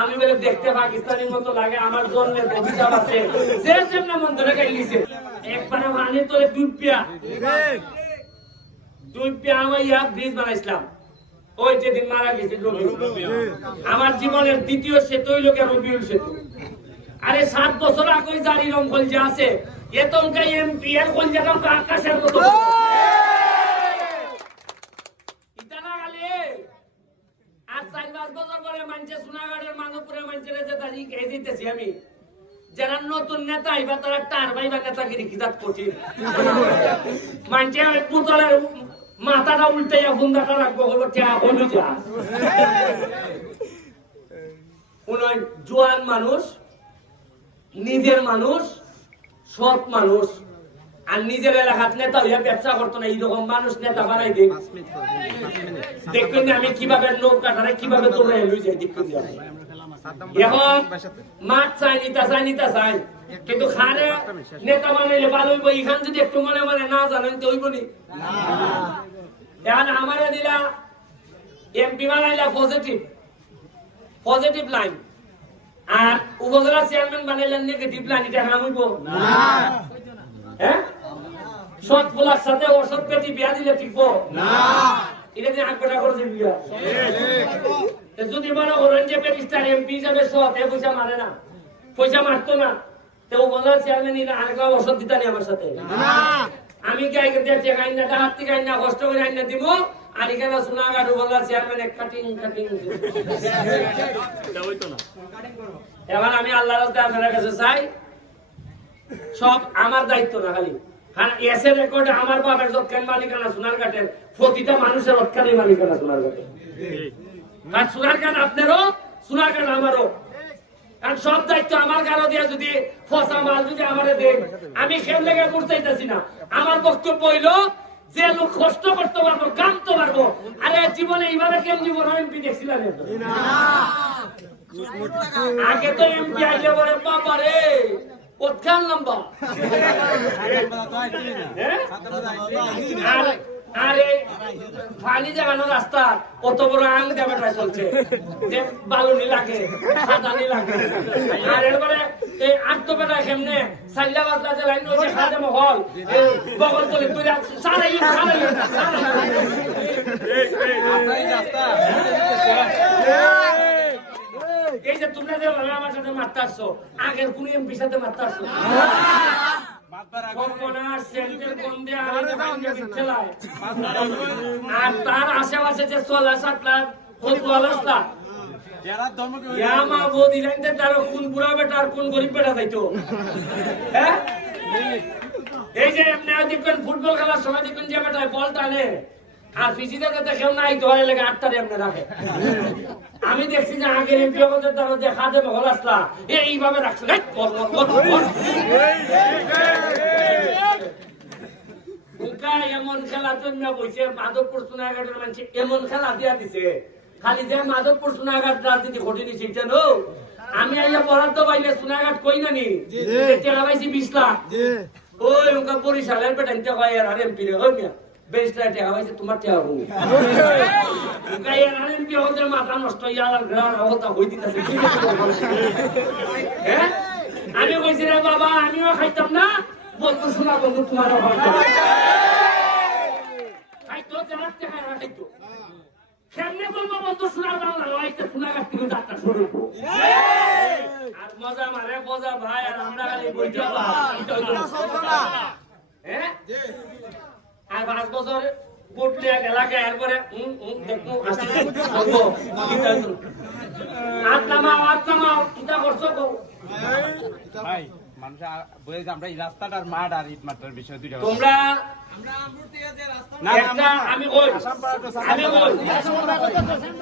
আমি বলে দেখতে মতো লাগে, আমার জন্মের আছে। মন ধরে একবারে মানে ডুবিয়া ডুবিয়া আমার ইয়া ব্রিজ বানাইছিলাম। ওই যেদিন মারা গেছে আমার জীবনের দ্বিতীয় সেতু হইল কে রবিউল সেতু। আরে সাত বছর আগে জারি রং যে আছে, এ তো এমপি এর কলজাটা আকাশের মতো ইতানা গালে আর চার পাঁচ বছর পরে মানছে সোনাগাড়ের মাধবপুরের মানছে যে তারি কে দিতেছি আমি যারা নতুন নেতা আইবা তারা কঠিন। মানছে পুতলের মাথাটা রাখব হলো জোয়ান মানুষ, নিজের মানুষ, সৎ মানুষ। আর নিজের এলাকার নেতা হইয়া ব্যবসা করতো না, এইরকম মানুষ নেতা বানাই দিন দেখবেন আমি কীভাবে নৌকাটারে কীভাবে তোমরা লুই যাই দেখবেন এখন মাছ চাই, নিতা চাই নিতা চাই। কিন্তু খারে নেতা বানাইলে ভালো হইব এখান যদি একটু মনে মনে না জানেন তো হইব নি? এখন আমারে দিলা এমপি বানাইলা পজিটিভ পজিটিভ লাইন আর উপজেলা চেয়ারম্যান বানাইলেন নেগেটিভ লাইন এটা হারাম হইব? হ্যাঁ? সৎ ফুলার সাথে অসৎ পেটি বিয়া দিলে টিকবো এটা দিয়ে আঁকটা করেছে বিয়া। যদি মনে করেন যে পেটিস্টার এমপি হিসাবে সৎ এ পয়সা মারে না। পয়সা মারতো না। তো চেয়ারম্যান নিলে আমার সাথে। আমি কি আইকে দিয়ে টেকা আইনা হাত থেকে আইনা কষ্ট করে আইনা দিব? আর এখানে সোনাঘাট উপজেলা চেয়ারম্যান কাটিং কাটিং এবার আমি আল্লাহ রাস্তায় আপনার কাছে চাই সব আমার দায়িত্ব না খালি। এসে রেকর্ডে আমার বাবার যৎকান মালিকানা সোনার কাটের প্রতিটা মানুষের মালিকানা সোনার কাটে কারণ সোনার কাঠ আপনারও সোনার কাঠ আমারও। কারণ সব দায়িত্ব আমার কারও দিয়ে যদি ফসা মাল যদি আমারে দেন আমি খেল লেগে বুঝতেছি না। আমার বক্তব্য হইল যে লোক কষ্ট করতে পারব কামতে পারব আরে জীবনে এইভাবে কেন জীবন এমপি দেখছিলাম আগে তো এমপি আইলে বলে বাবা রে লম্বা? আর- ফানি জাগানো রাস্তা, কত বড় আং দেবাটা চলছে। বালুনি লাগে, সাদানি লাগে। আর এরপরে এই আত্মবেটা কেমনে? সাইলা বাজলা যে লাইন হচ্ছে খাদে মহল বগল তুই সারাই সারাই এই যে তোমরা যে আমার সাথে মারতে আসছো, আগের কোন এমপির সাথে মারতে আসছো? আর তার আশেপাশে যে চল্লিশ তার কোন বুড়া বেটা আর কোন গরিব বেটা যাইতো? হ্যাঁ? এই যে আপনি দেখবেন ফুটবল খেলার সময় দেখবেন যে বেটায় বল টানে। আর যাতে কেউ নাই ধরে লেগে আটটারে আপনি রাখে। আমি দেখছি যে আগের এমপি আমাদের দ্বারা যে আসলা। এইভাবে রাখছে। এমন খেলা জন্য বইছে মাধবপুর সোনাঘাটের মানুষ এমন খেলা দিয়া দিছে। খালি যে মাধবপুর সোনাঘাট রাজনীতি ঘটে দিছে এটা নো। আমি আইয়া বরাদ্দ পাইলে সোনাঘাট কই না নি টাকা পাইছি বিশ লাখ। ওই উনকা বরিশালের বেটা নিতে হয় আর এমপি রে মিয়া বেশটা টাকা পাইছে তোমার টাকা হব মাথা নষ্ট আমি কইছি রে বাবা আমিও খাইতাম না বন্ধু শোনা বন্ধু তোমারও খাইতো জানার খাইতো বন্ধু শোনা বাংলা মজা মারে মজা ভাই আর আমরা বইতে হ্যাঁ? আর পাঁচ বছর এরপরে নামাও নামাও কিতা করছ আমি কই? আমি কই?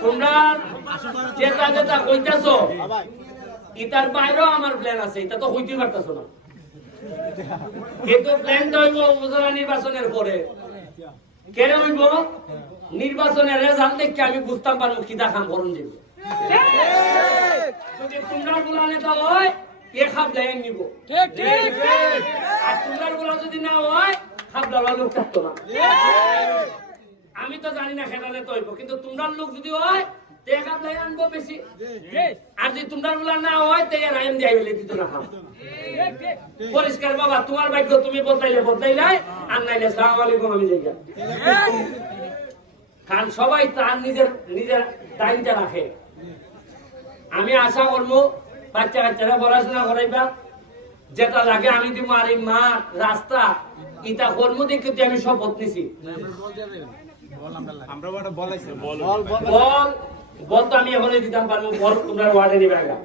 তোমরা যেটা যেটা কইতাছো ইতার বাইরেও আমার প্ল্যান আছে এটা তো হইতে পারতাছো না। কিন্তু প্ল্যানটা হইব উপজেলা নির্বাচনের পরে। কেন হইব? নির্বাচনের রেজাল্ট দেখে আমি বুঝতাম পারব কি দেখাম করুন যদি তোমরা গুলা নেতা হয় এ খাপ দেয় নিব। আর তোমরা গুলা যদি না হয় খাপ দেওয়া লোক থাকতো না। আমি তো জানি না সেটা নেতা হইব কিন্তু তোমরা লোক যদি হয় টেকা প্লাই আনব বেশি। আর যদি তোমরা গুলা না হয় তো এর আইন দিয়ে গেলে দিতে না পরিষ্কার বাবা তোমার ভাগ্য তুমি বদলাইলে বদলাইলাই আর নাইলে সালাম আলাইকুম আমি যাই কারণ সবাই তার নিজের নিজের টাইমটা রাখে। আমি আশা করব বাচ্চা কাচ্চারা পড়াশোনা করাইবা যেটা লাগে আমি দিব আর এই মাঠ রাস্তা ইটা কর্ম দেখে আমি শপথ নিছি। আমরা বল। বল তো আমি এখনই দিতাম পারব, বল, তোমরা ওয়ার্ডে নিবে আগা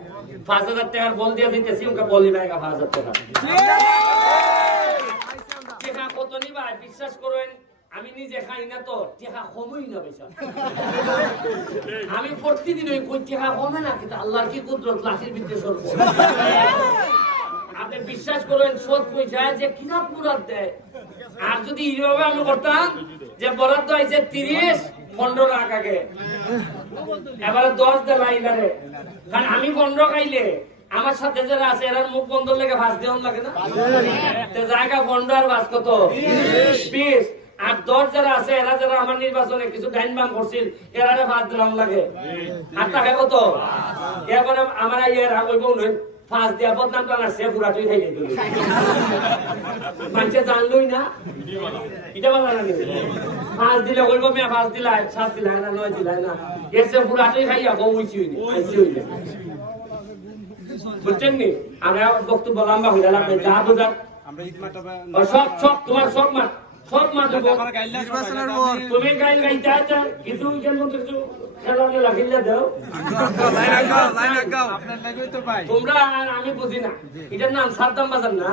পাঁচ হাজার টাকার বল দিয়ে দিতেছি ওকে বল নিবে আগা পাঁচ হাজার টাকা। কত নিবা? বিশ্বাস করেন, আমি নিজে খাই না তো টেকা কমই না বেশা আমি প্রতিদিন ওই কই টেকা কমে না, কিন্তু আল্লাহর কি কুদরত, লাঠির ভিতরে সরব। আপনি বিশ্বাস করেন, সৎ পয়সা যে কিনা পুরাত দেয়। আর যদি এইভাবে আমি করতাম, যে বরাদ্দ হয়েছে তিরিশ, পনেরো লাখ আগে। এবারে দশ দেয় এবারে। কারণ আমি পনেরো খাইলে আমার সাথে যারা আছে এরা মুখ বন্ধ লেগে ভাস দেওয়ান লাগে না? জায়গা বন্ধ আর ভাস কত? বিশ। আর দশ যারা আছে এরা যারা আমার নির্বাচনে কিছু ডাইন বাম করছিল এরা ভাস দিলাম লাগে। আর তাকে কত? এরপরে আমার ইয়ে রাগ নয়। ফাঁস দিয়া বদনাম টানার সে পুরাটুই খাই দিল মানুষে জানলই না? এটা না ফাঁস দিলে কইব মেয়ে ফাঁস দিলাই সাত দিলাই না নয় দিলাই না। এর সে পুরাটুই খাইয়া উইছি হইনি বুঝছেন নি? আমরা বক্তব্য লম্বা হইলে লাগবে যা ও সব সব তোমার সব মাঠ সব মাঠ দেবো। আমার তুমি গাইল গাইতে আছো কিছু কেন কিছু খেলা খেললে দাও। আপনার লাগবে তো ভাই তোমরা আর আমি বুঝি না। এটার নাম সাদ্দাম বাজার না?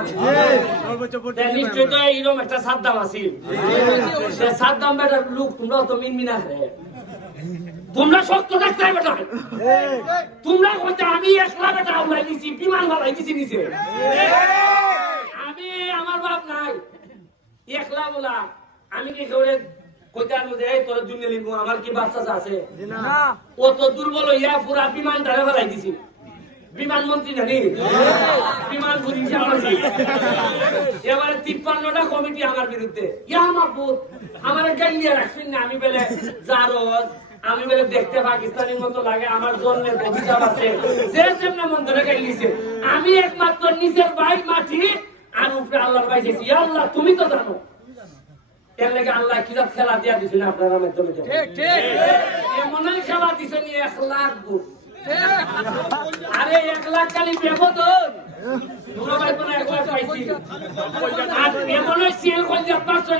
সর্বোচ্চ ভোট তা নিশ্চয় তো এরকম একটা সাদ্দাম আছিল। সাদ্দাম বেটার লোক তোমরা তো মিনমিনা তোমরা শক্ত থাকতে হবে বেটা তোমরা কইতে আমি একলা বেটা উলাই দিছি বিমান ভালাই দিছি নিচে। আমি আমার বাপ নাই। একলা বলা আমি কি করে কইতে আনব এই তোর দুনিয়া লিখব আমার কি বাচ্চা আছে? ও তো দুর্বল হইয়া পুরা বিমান ধারে ফেলাই দিছি। বিমান জানি বিমান পুলিশ আমার এবারে তিপ্পান্নটা কমিটি আমার বিরুদ্ধে। ইয়া আমার আমার গাইলিয়া রাখছেন না? আমি বেলে জারজ আমি বলে দেখতে পাকিস্তানের মতো লাগে আমার জন্মের অভিশাপ আছে। যে যেমন মন ধরে গাইলিছে আমি একমাত্র নিজের ভাই মাটি আর উপরে আল্লাহর ভাই গেছি আল্লাহ তুমি তো জানো। এর লেগে আল্লাহ কিতাব খেলা দিয়া দিছেন আপনারা মাধ্যমে ঠিক ঠিক। এমনই খেলা দিছেন এক লাখ গুণ। আরে এক লাখ খালি বেবদন তোমরা ভাই কোনো এক লাখ পাইছি। আর এমনই সেল কইলে পাঁচশো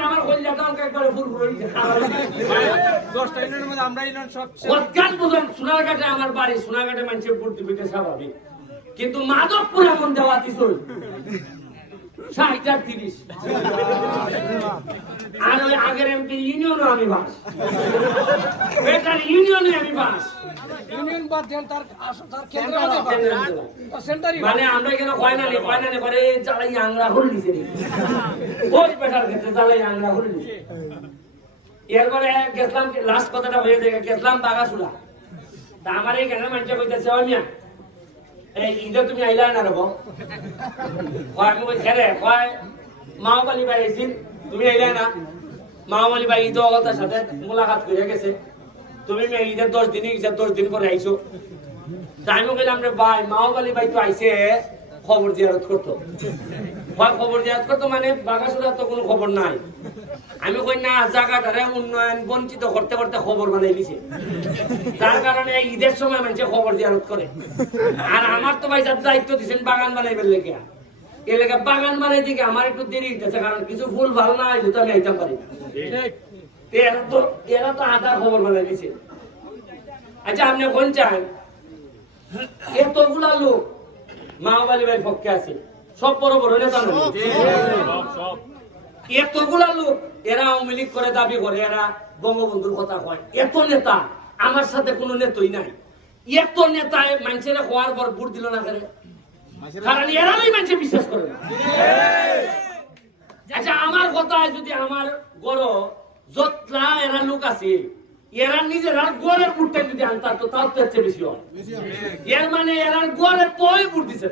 আমার বাড়ি সোনারঘাটে মানুষের হইতে স্বাভাবিক। কিন্তু মাধবপুর এমন দেওয়া দিছ। ষাট আর তিরিশ। আর ওই আগের এমপি ইউনিয়নও আমি বাস। বেটার ইউনিয়নে আমি বাস। ইউনিয়ন বাদ দেন তার তার কেন্দ্র সেন্টারই মানে আমরা জ্বালাই আংরা হল দিছে রে। ওই বেটার ক্ষেত্রে জ্বালাই আংরা হল দিছে এরপরে গেছিলাম লাস্ট কথাটা হয়ে যায় গেছিলাম বাগাসুলা তা আমার এই কেন কইতেছে এই ঈদে তুমি আইলা না রব কয় আমি খেলে কয় মাও মাওবালি বাই আইছিল তুমি আইলা না? মাওবালি ভাই ঈদ অগতার সাথে মোলাকাত করে গেছে। তুমি মেয়ে ঈদের দশ দিন ঈদের দশ দিন পরে আইছো তাই আমি কইলাম রে ভাই, মাওবালি ভাই তো আইছে খবর জিয়ারত করতো হয় খবর জিয়ারত করতো মানে বাগাসুরার তো কোনো খবর নাই। আমি কই, না জায়গাটারে উন্নয়ন বঞ্চিত করতে করতে খবর বানাই দিছে। যার কারণে ঈদের সময় মানুষে খবর জিয়ারত করে। আর আমার তো ভাই যার দায়িত্ব দিছেন বাগান বানাইবেন লেগে এ লেগে বাগান বানাই দিকে আমার একটু দেরি হইতেছে, কারণ কিছু ফুল ভালো না হইলে তো আমি আইতাম পারি এরা তো এরা তো আধা খবর বানাই দিছে। আচ্ছা আপনি কোন চান? এতগুলা লোক মাওবালি ভাই পক্ষে আছে। সব বড় বড় নেতা এতগুলা লোক এরা আওয়ামী লীগ করে দাবি করে এরা বঙ্গবন্ধুর কথা কয়। এত নেতা আমার সাথে কোনো নেতই নাই। এত নেতায় মানুষের হওয়ার পর ভোট দিল না করে কারণ এরাই মানুষে বিশ্বাস করে না। আচ্ছা আমার কথায় যদি আমার গড় যতলা এরা লোক আছে এরা নিজেরা গড়ের ভোটটা যদি আনতাম তো তার তো বেশি হয়। এর মানে এরা গড়ের পয়ে ভোট দিছে।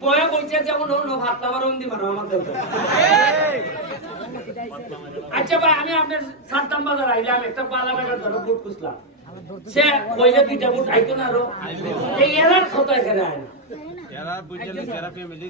পয়ে কইছে যেমন অন্য ভাত আমার অন্দি মারো আমাদের আচ্ছা ভাই আমি আপনার সাতটাম বাজার আইলাম একটা পালা বাজার ধরো বুট খুঁজলাম। সে কইলে দুইটা বুট আইতো না আরও। এই এরার কথা এখানে আয় না। এরা বুঝছেন এরা ফ্যামিলি